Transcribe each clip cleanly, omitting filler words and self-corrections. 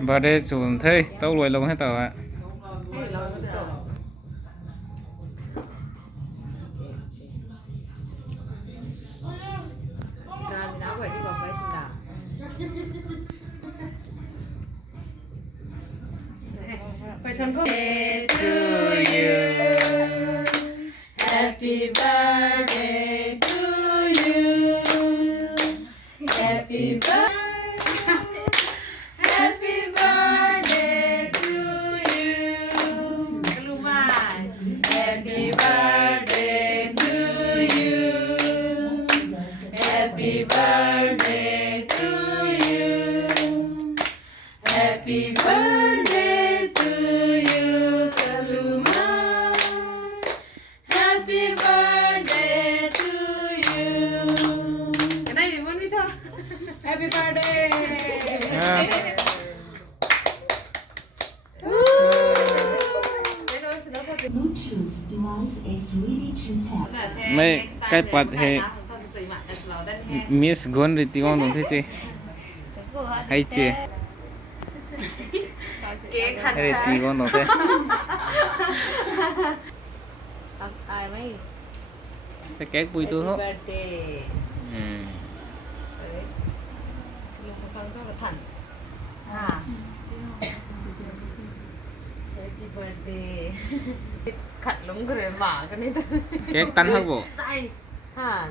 birthday chuẩn thế tao lùi lông hết tao ạ Birthday to you. Happy birthday to you. Happy birthday. Happy birthday to you. Kalumei. Happy birthday to you. Happy birthday to you. Happy birthday to you, Kalumei. Happy birthday to you. Cái này mình muốn đi thôi. Happy birthday. mấy cái bật hệ Miss Gon thì tiếng Anh thế chứ hay chứ hay là tiếng Anh thế Ai mấy sẽ kết vui tôi thôi không có cái thằng Happy birthday khẩn lắm cái mà cái này kết tan hết bộ đại ha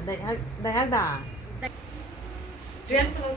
đại hắc đã Riêng thôi